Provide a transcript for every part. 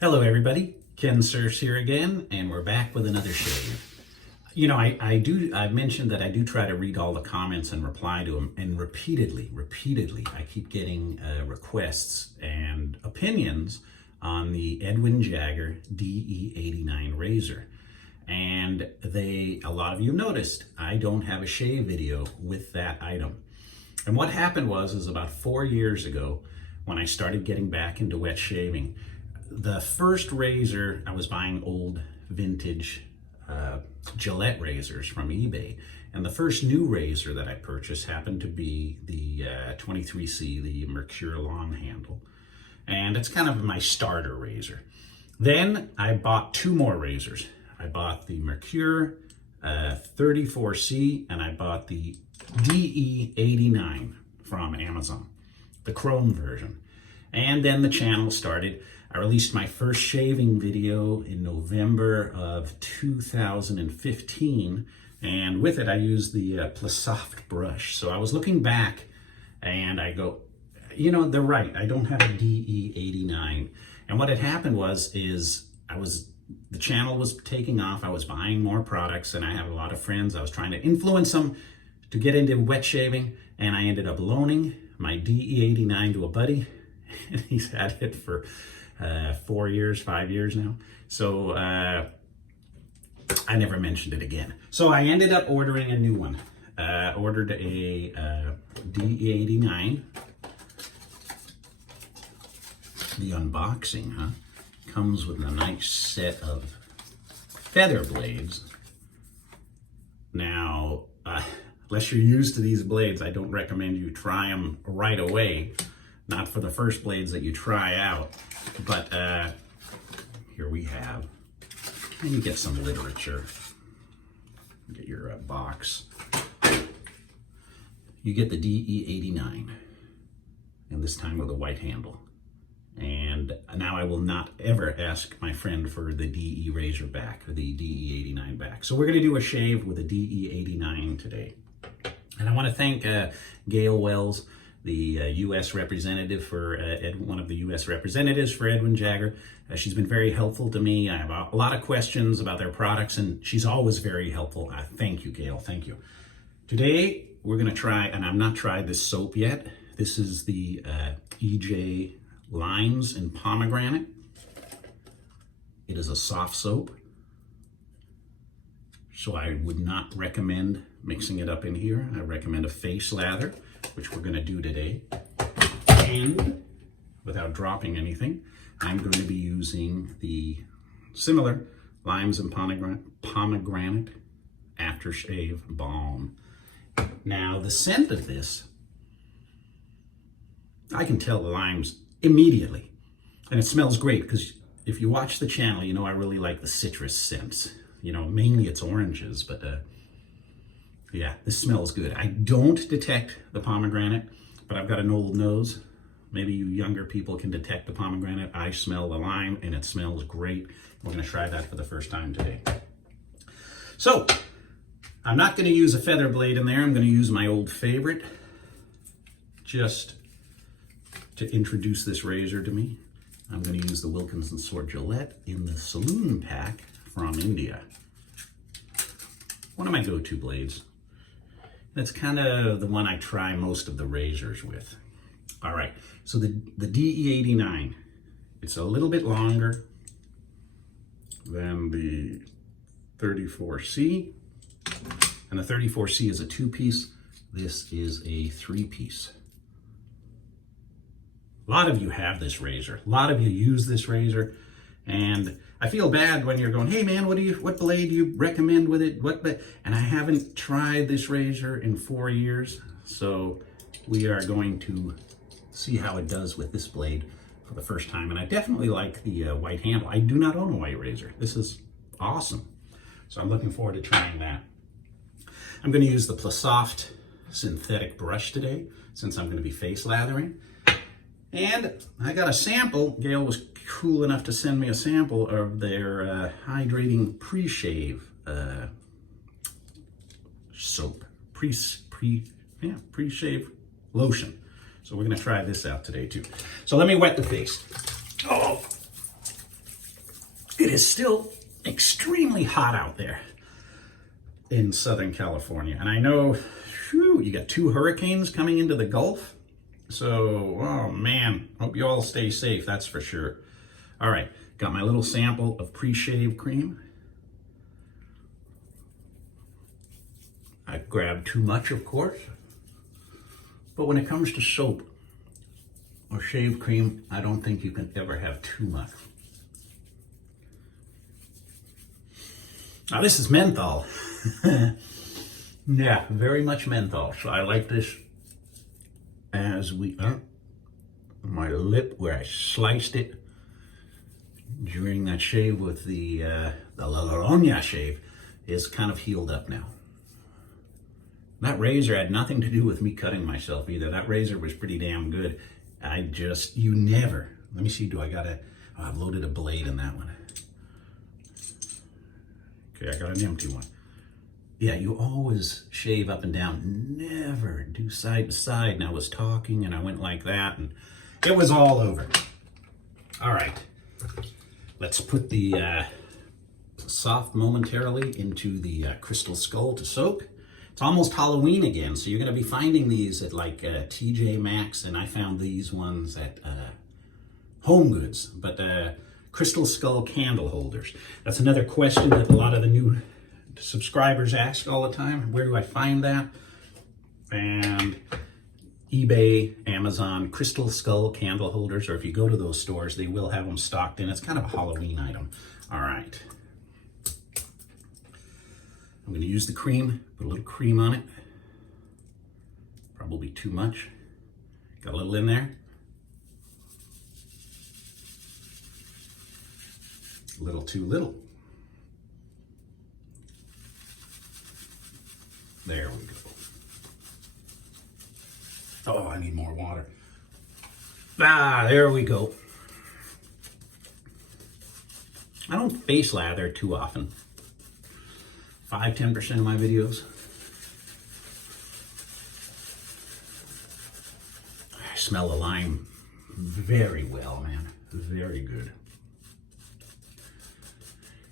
Hello everybody, Kensurfs here again, and we're back with another shave. You know, I've mentioned that I do try to read all the comments and reply to them, and repeatedly, I keep getting requests and opinions on the Edwin Jagger DE89 razor. And a lot of you noticed, I don't have a shave video with that item. And what happened was about 4 years ago, when I started getting back into wet shaving, the first razor, I was buying old vintage Gillette razors from eBay. And the first new razor that I purchased happened to be the 23C, the Mercure long handle. And it's kind of my starter razor. Then I bought two more razors. I bought the Mercure 34C and I bought the DE89 from Amazon, the chrome version. And then the channel started. I released my first shaving video in November of 2015, and with it I used the Plisson brush. So I was looking back and I go, you know, they're right, I don't have a DE89. And what had happened was, the channel was taking off, I was buying more products, and I have a lot of friends. I was trying to influence them to get into wet shaving, and I ended up loaning my DE89 to a buddy, and he's had it for 5 years now. So I never mentioned it again. So I ended up ordering a new one. Ordered a DE89. The unboxing, comes with a nice set of feather blades. Now, unless you're used to these blades, I don't recommend you try them right away. Not for the first blades that you try out. But here we have, and you get some literature. Get your box. You get the DE89, and this time with a white handle. And now I will not ever ask my friend for the DE razor back, or the DE89 back. So we're going to do a shave with a DE89 today. And I want to thank Gail Wells, the U.S. representative for one of the U.S. representatives for Edwin Jagger. She's been very helpful to me. I have a lot of questions about their products, and she's always very helpful. Thank you, Gail. Thank you. Today, we're going to try, and I've not tried this soap yet. This is the EJ Limes and Pomegranate. It is a soft soap, so I would not recommend mixing it up in here. I recommend a face lather, which we're going to do today. And without dropping anything, I'm going to be using the similar Limes and Pomegranate Aftershave Balm. Now, the scent of this, I can tell the limes immediately. And it smells great, because if you watch the channel, you know I really like the citrus scents. You know, mainly it's oranges, but yeah, this smells good. I don't detect the pomegranate, but I've got an old nose. Maybe you younger people can detect the pomegranate. I smell the lime, and it smells great. We're going to try that for the first time today. So, I'm not going to use a feather blade in there. I'm going to use my old favorite, just to introduce this razor to me. I'm going to use the Wilkinson Sword Gillette in the Saloon Pack from India. One of my go-to blades. That's kind of the one I try most of the razors with. All right, so the DE89, it's a little bit longer than the 34C. And the 34C is a 2-piece. This is a 3-piece. A lot of you have this razor. A lot of you use this razor. And I feel bad when you're going, hey man, what blade do you recommend with it? And I haven't tried this razor in 4 years. So we are going to see how it does with this blade for the first time. And I definitely like the white handle. I do not own a white razor. This is awesome. So I'm looking forward to trying that. I'm going to use the Plisson synthetic brush today, since I'm going to be face lathering. And I got a sample. Gail was cool enough to send me a sample of their hydrating Preshave soap, Preshave lotion. So we're going to try this out today too. So let me wet the face. Oh, It is still extremely hot out there in Southern California. And I know, whew, you got 2 hurricanes coming into the Gulf. So, oh man, hope you all stay safe, that's for sure. All right, got my little sample of Preshave cream. I grabbed too much, of course. But when it comes to soap or shave cream, I don't think you can ever have too much. Now this is menthol. Yeah, very much menthol. So I like this as my lip where I sliced it during that shave with the La Llorona shave is kind of healed up now. That razor had nothing to do with me cutting myself either. That razor was pretty damn good. You never, let me see, I've loaded a blade in that one. Okay, I got an empty one. Yeah, you always shave up and down, never do side to side. And I was talking and I went like that and it was all over. All right, let's put the soft momentarily into the crystal skull to soak. It's almost Halloween again, so you're gonna be finding these at like TJ Maxx, and I found these ones at Home Goods, but crystal skull candle holders. That's another question that a lot of the new subscribers ask all the time. Where do I find that? And eBay, Amazon, crystal skull candle holders, or if you go to those stores, they will have them stocked in. It's kind of a Halloween item. All right. I'm going to use the cream, put a little cream on it. Probably too much. Got a little in there. A little too little. There we go. Oh, I need more water. Ah, there we go. I don't face lather too often. 5–10% of my videos. I smell the lime very well, man. Very good.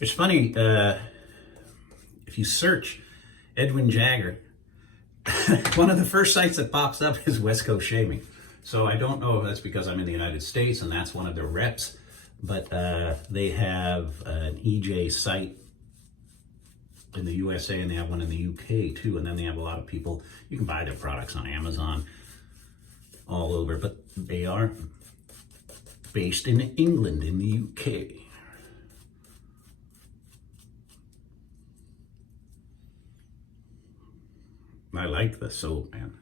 It's funny, if you search Edwin Jagger, one of the first sites that pops up is West Coast Shaving. So I don't know if that's because I'm in the United States and that's one of their reps, but they have an EJ site in the USA and they have one in the UK too. And then they have a lot of people, you can buy their products on Amazon all over, but they are based in England, in the UK. I like the soap, man.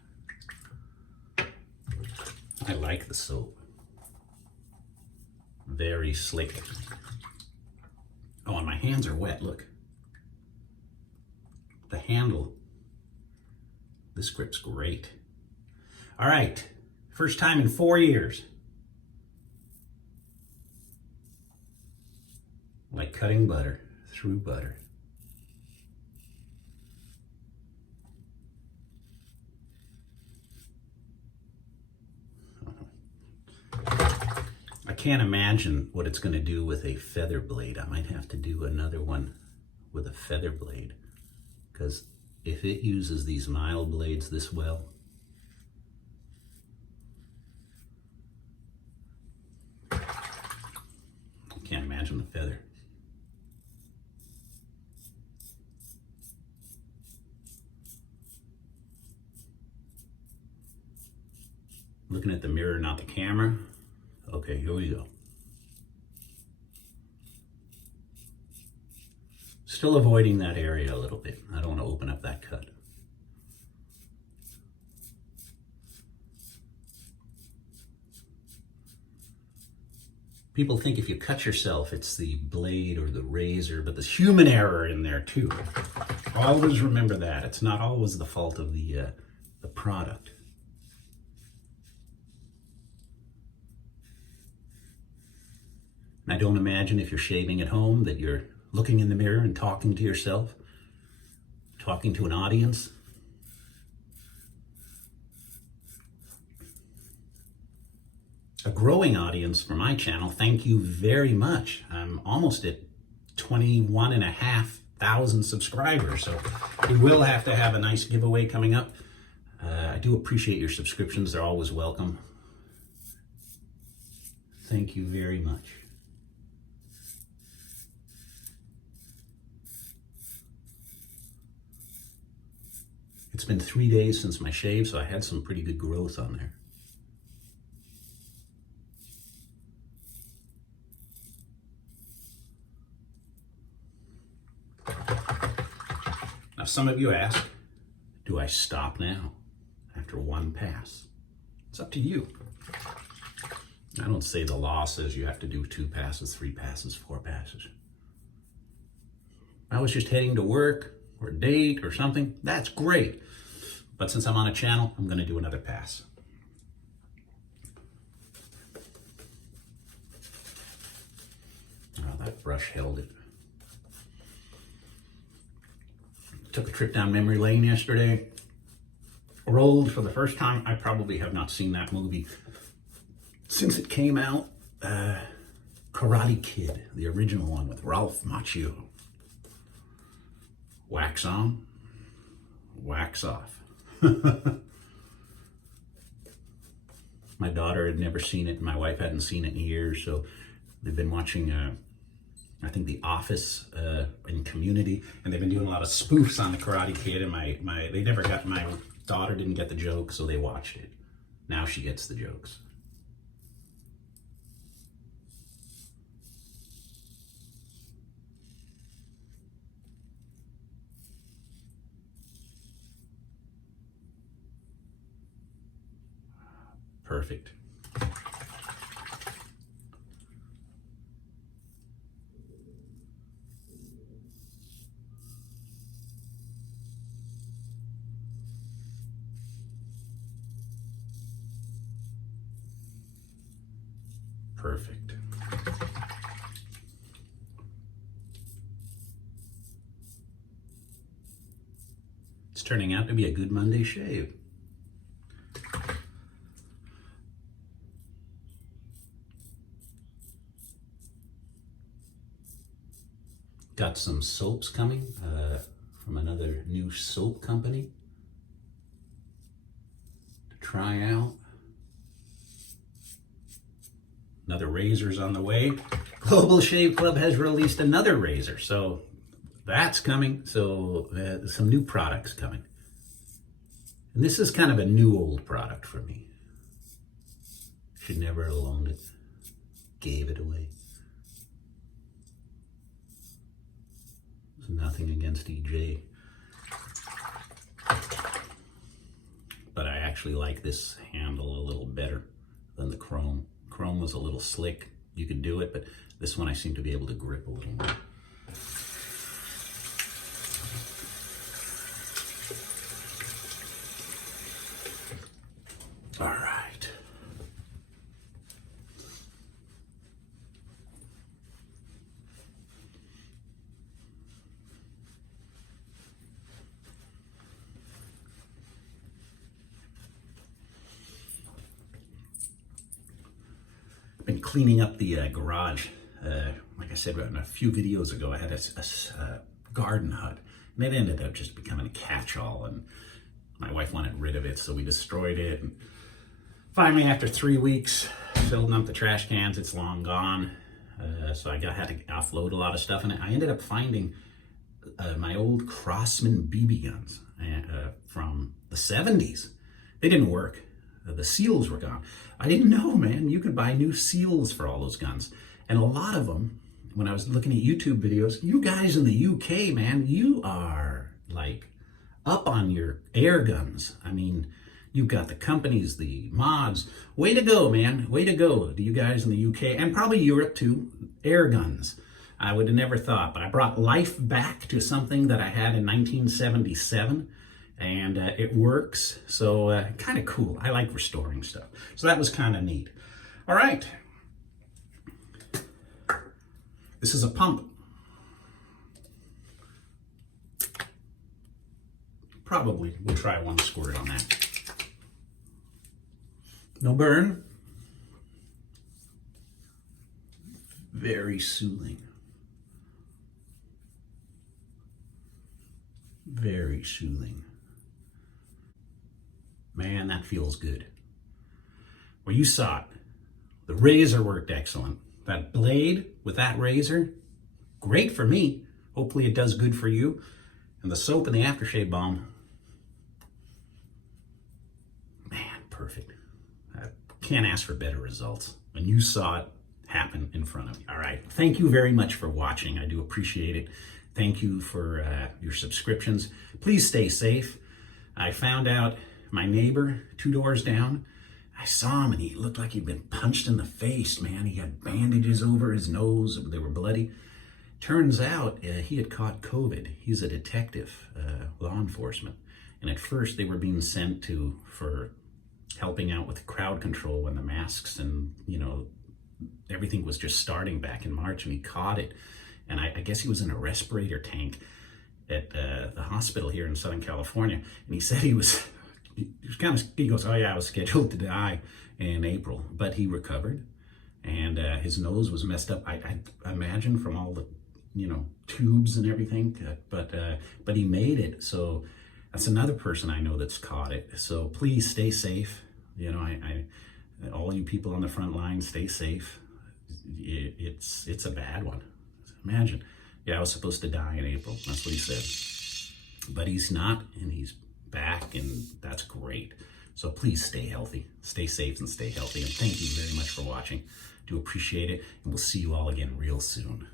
I like the soap. Very slick. Oh, and my hands are wet, look. The handle, this grip's great. All right, first time in 4 years. Like cutting butter through butter. I can't imagine what it's going to do with a feather blade. I might have to do another one with a feather blade, because if it uses these mild blades this well, I can't imagine the feather. Looking at the mirror, not the camera. Okay, here we go. Still avoiding that area a little bit. I don't want to open up that cut. People think if you cut yourself, it's the blade or the razor, but there's human error in there too. Always remember that. It's not always the fault of the product. I don't imagine if you're shaving at home that you're looking in the mirror and talking to yourself, talking to an audience. A growing audience for my channel. Thank you very much. I'm almost at 21,500 subscribers. So we will have to have a nice giveaway coming up. I do appreciate your subscriptions. They're always welcome. Thank you very much. It's been 3 days since my shave, so I had some pretty good growth on there. Now, some of you ask, do I stop now after one pass? It's up to you. I don't say the law says you have to do 2 passes, 3 passes, 4 passes. I was just heading to work or a date or something, that's great. But since I'm on a channel, I'm going to do another pass. Oh, that brush held it. Took a trip down memory lane yesterday. Rolled for the first time. I probably have not seen that movie since it came out. Karate Kid, the original one with Ralph Macchio. Wax on, wax off. My daughter had never seen it, and my wife hadn't seen it in years, so they've been watching I think The Office in Community, and they've been doing a lot of spoofs on the Karate Kid, and my daughter didn't get the joke, so they watched it. Now she gets the jokes. Perfect. Perfect. It's turning out to be a good Monday shave. Got some soaps coming from another new soap company to try out. Another razor's on the way. Global Shave Club has released another razor, so that's coming. So some new products coming. And this is kind of a new old product for me. Should never have loaned it. Gave it away. There's nothing against EJ. But I actually like this handle a little better than the chrome. Chrome was a little slick. You could do it, but this one I seem to be able to grip a little more. All right. Been cleaning up the garage. Like I said a few videos ago, I had a garden hut, and it ended up just becoming a catch-all, and my wife wanted rid of it, so we destroyed it. And finally, after 3 weeks, filling up the trash cans, it's long gone. So I had to offload a lot of stuff, and I ended up finding my old Crosman BB guns from the 70s. They didn't work. The seals were gone. I didn't know, man. You could buy new seals for all those guns. And a lot of them, when I was looking at YouTube videos, you guys in the UK, man, you are like up on your air guns. I mean, you've got the companies, the mods. Way to go, man. Way to go to you guys in the UK and probably Europe too. Air guns. I would have never thought, but I brought life back to something that I had in 1977. And it works, so kind of cool. I like restoring stuff. So that was kind of neat. All right. This is a pump. Probably we'll try one squirt on that. No burn. Very soothing. Very soothing. Man, that feels good. Well, you saw it. The razor worked excellent. That blade with that razor, great for me. Hopefully it does good for you. And the soap and the aftershave balm, man, perfect. I can't ask for better results. When you saw it happen in front of you. All right, thank you very much for watching. I do appreciate it. Thank you for your subscriptions. Please stay safe. I found out my neighbor 2 doors down, I saw him and he looked like he'd been punched in the face, man. He had bandages over his nose. They were bloody. Turns out he had caught COVID. He's a detective, law enforcement. And at first they were being sent for helping out with crowd control when the masks and, everything was just starting back in March, and he caught it. And I guess he was in a respirator tank at the hospital here in Southern California. And he said he goes, oh yeah, I was scheduled to die in April, but he recovered, and his nose was messed up. I imagine from all the, tubes and everything, but he made it. So that's another person I know that's caught it. So please stay safe. All you people on the front line, stay safe. It's a bad one. Imagine. Yeah, I was supposed to die in April. That's what he said. But he's not, and he's back, and that's great. So please stay healthy, stay safe, and stay healthy. And thank you very much for watching. Do appreciate it, and we'll see you all again real soon.